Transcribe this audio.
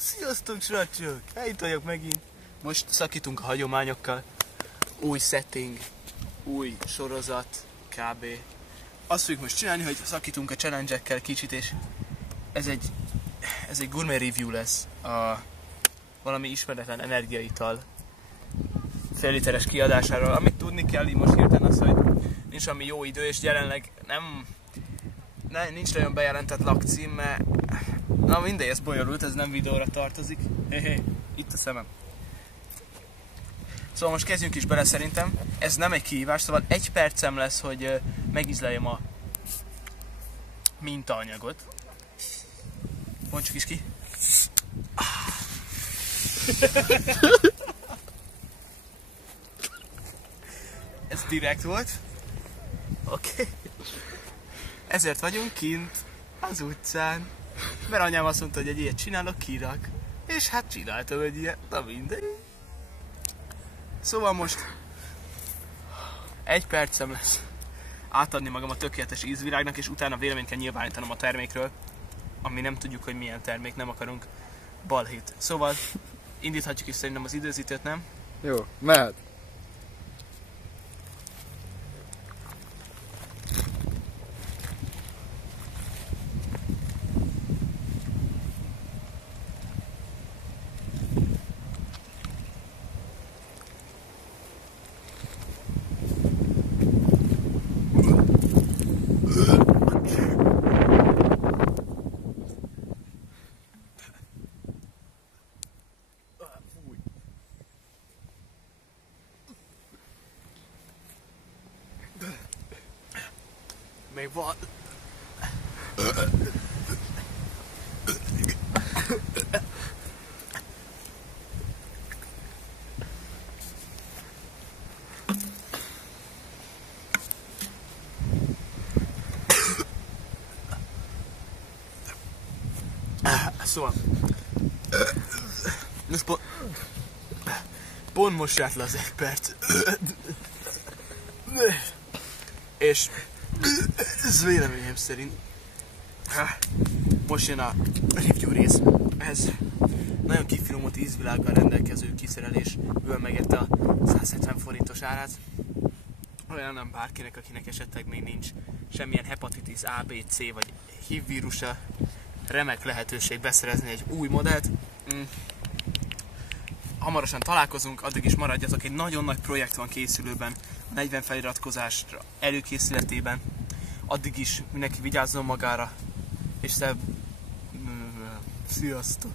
Sziasztok, srácok! Itt vagyok megint. Most szakítunk a hagyományokkal. Új setting, új sorozat, kb. Azt fogjuk most csinálni, hogy szakítunk a challenge-ekkel kicsit, és ez egy gourmet review lesz a valami ismeretlen energiaital fél literes kiadásáról. Amit tudni kell így most hirtelen az, hogy nincs ami jó idő, és jelenleg nincs nagyon bejelentett lakcím, mert na mindegy, ez bonyolult, ez nem videóra tartozik. Itt a szemem. Szóval most kezdjünk is bele szerintem. Ez nem egy kihívás, szóval 1 percem lesz, hogy megízleljem a mintaanyagot. Bontsuk is ki. Ez direkt volt. Oké. Ezért vagyunk kint az utcán. Mert anyám azt mondta, hogy egy ilyet csinálok, kirak. És hát csináltam egy ilyet, na mindegy. Szóval most 1 percem lesz átadni magam a tökéletes ízvilágnak, és utána véleményt kell nyilvánítanom a termékről, ami nem tudjuk, hogy milyen termék, nem akarunk balhét. Szóval indíthatjuk is szerintem az időzítőt, nem? Jó, mehet. Még van. Szóval most pont most járt le az 1 perc. És ez véleményem szerint most jön a review rész. Ez nagyon kifinomult ízvilággal rendelkező kiszerelésből megérte a 170 forintos árát. Olyan nem bárkinek, akinek esetleg még nincs semmilyen hepatitis A, B, C vagy HIV vírusa, remek lehetőség beszerezni egy új modellt. Hamarosan találkozunk, addig is maradjatok, egy nagyon nagy projekt van készülőben, a 40 feliratkozásra előkészületében. Addig is mindenki vigyázzon magára, és sziasztok!